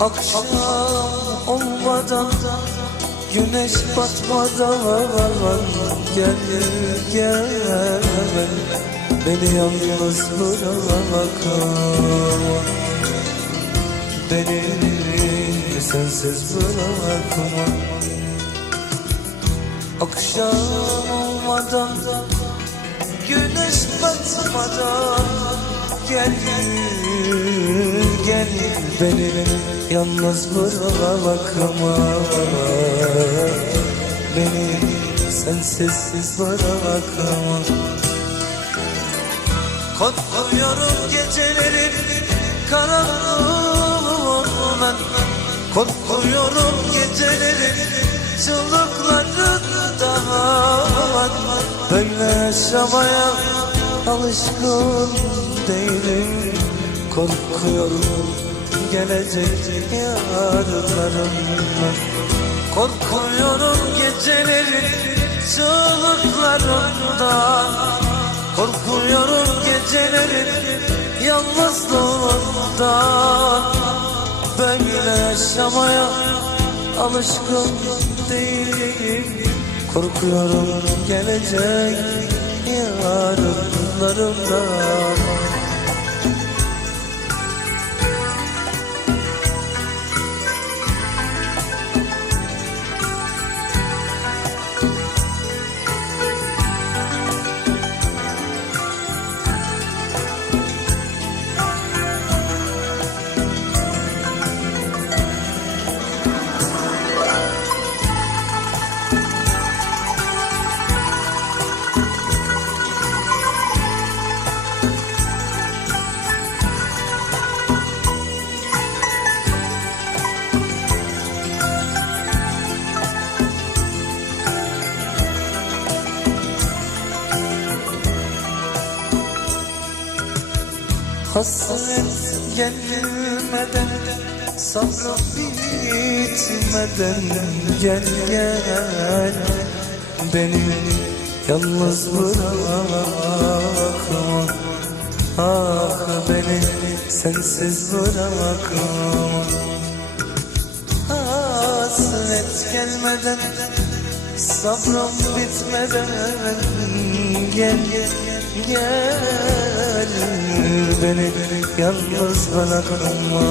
Akşam olmadan Güneş batmadan Gel gel Beni yalnız bırakma. Beni sensiz bırakma. Akşam olmadan Güneş batmadan Gel gel beni yalnız bırakma Beni sensiz bırakma Korkuyorum gecelerin karanlığından Korkuyorum gecelerin çığlıklarından Böyle yaşamaya alışkın değilim Korkuyorum gelecek yarınlarımdan Korkuyorum gecelerin çığlıklarından Korkuyorum gecelerin yalnızlığından Böyle yaşamaya alışkın değilim. Korkuyorum gelecek yarınlarımdan Hasret gelmeden Sabrım bitmeden Gel gel. Beni yalnız bırakma. Ah beni sensiz bırakma. Hasret gelmeden Sabrım bitmeden Gel gel Beni yalnız bırakma.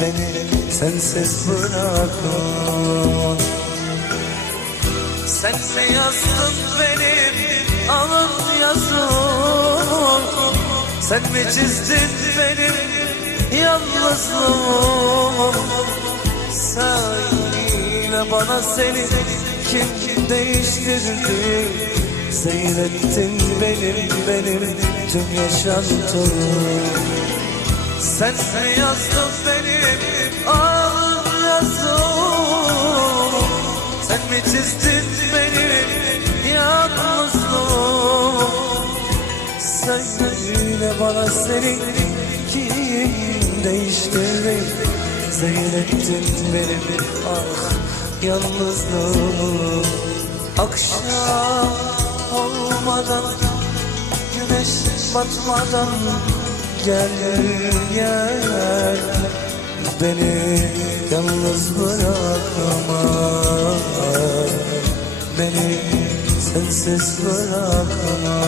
Beni sensiz bırakma. Sen mi yazdın benim alın yazım Sen mi çizdin benim yalnızlığım? Söyle bana seni kim değiştirdi Seyrettin benim benim tüm yaşantımı. Sen mi yazdın benim alın yazım Sen mi çizdin benim yalnızlığım? Söyle bana seni kim değiştirdi Zehrettin benim ah yalnızlığımı. Akşam olmadan Güneş batmadan Gel gel. Beni yalnız bırakma Beni sensiz bırakma